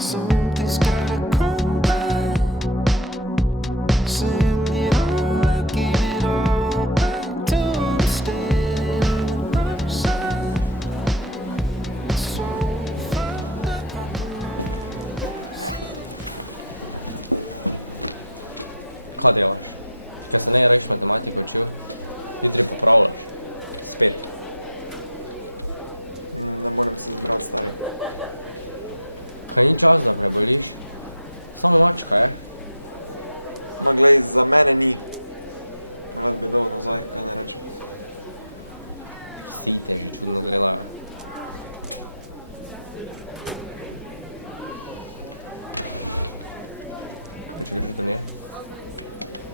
Something's gotta come back, saying it all, I give it all back to understand on our side. It's so fucked up. Kaj delaš? Kaj se ne reš matematiko učil? Jutri popravljaš. Spet. Ne morem se zbrati, stari. Kaj ni čas, da preboliš? Samo mačka je. Ma glej, za mene ni. Rad bi dal nazaj, kaj ne rečem. Vsi te že čudno gledajo. Kaj če greš do nje?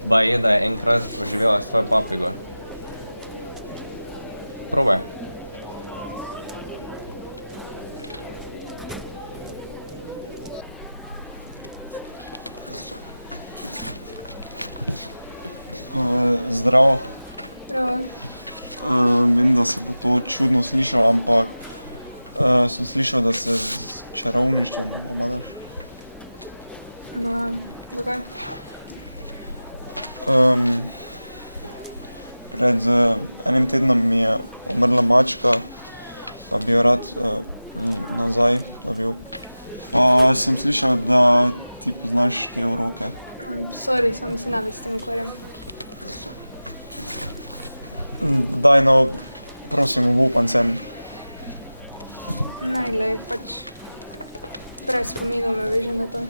Baj je, da je enkrat oživela s tvojo papigo. Probaj. Zdravo. Zdravo. Vem, da se bo to čudno slišalo, ampak sem slišal, da se z čarovništvom obadaš. No, zakaj? Pred enim tednom mi je umrla mačka, pa bi jo rad nazaj dobil. Pa sem slišal, da ti poznaš te uroke. Sorry, samo se ne s tem ukvarjam. Daj no, prosim, obupan sem. Ne, glej, pač brez spominov me veže na to.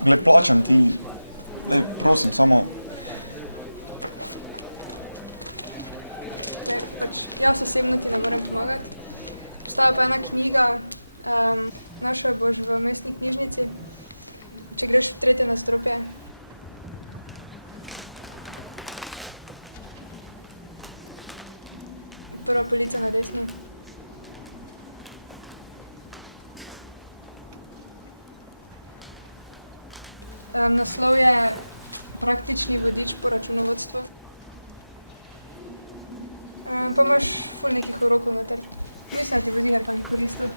Glej, plačam ti. Glej, prosim, samo. Glej, pač jaz osebno ti ne morem pomagati. Obstaja pa ena knjiga, našel jo boš v mestni knjižnici. Če greš v 3. nadstropje. Prva polica na desni. Naslov je Praktični vodič po računovodstvu. Pa imaš ful nekih urokov noter. Mislim, da ti bo ziher kakih koristil.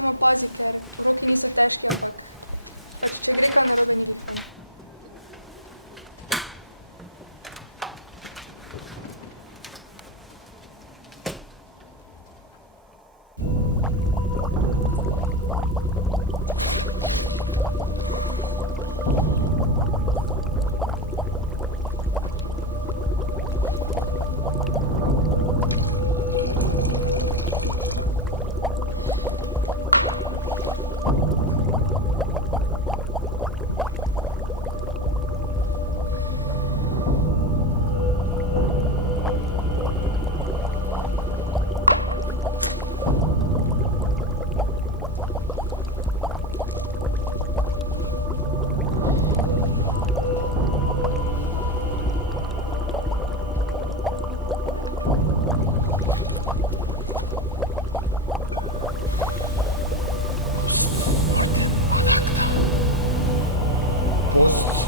Samo pazi, ker uroki niso težki, ampak pač če gre kaj narobe, ni glih fajn. Post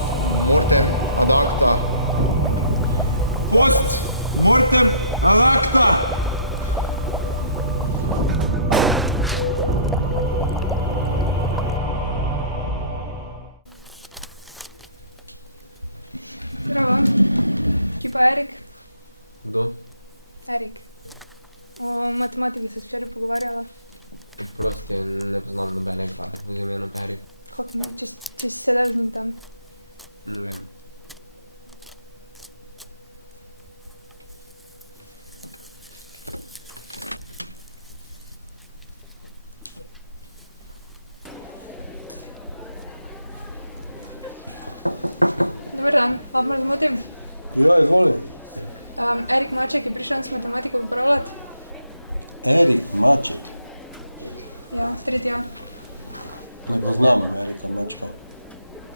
mortem ad acta. Post mortem ad acta! Zdravo. Ki pa Erik? Kdo? Erik. O matematiki se včeraj pogovarjala. Prosti, ne poznam nobenega z imenom Erik. Kako ne, če si sedel z njim tam. Ne vem. Dober dan, lahko me razmotim? Ja, izvoli. Erik Maček je prišel s matematiko popravljati. Erik Maček. Ja, 3. A. Ne poznam Erika Mačka.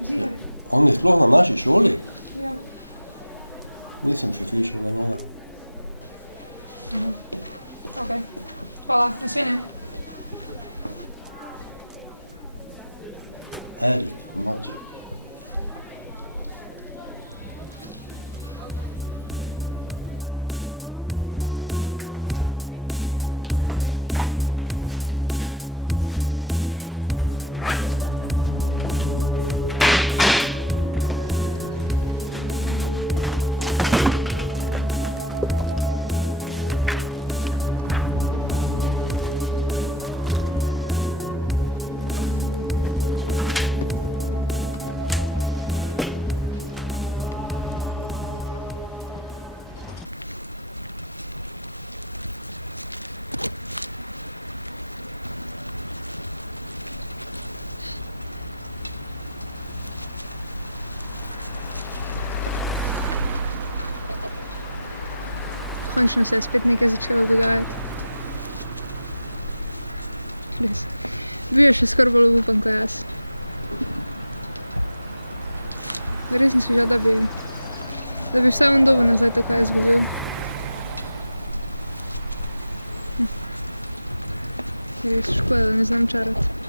Ziher? On je sploh na naši šoli? Ja. Nisem še slišal za njega. Ok. Hvala, nasvidenje. Erik Maček. Končno se je spet nekaj začelo dogajati. Res. Bil je še skoraj bolj obupan kot jaz. Res nisem žal, da bi vsaj on dobil nazaj to, kaj je izgubil. Res škoda, da ne znam čarati.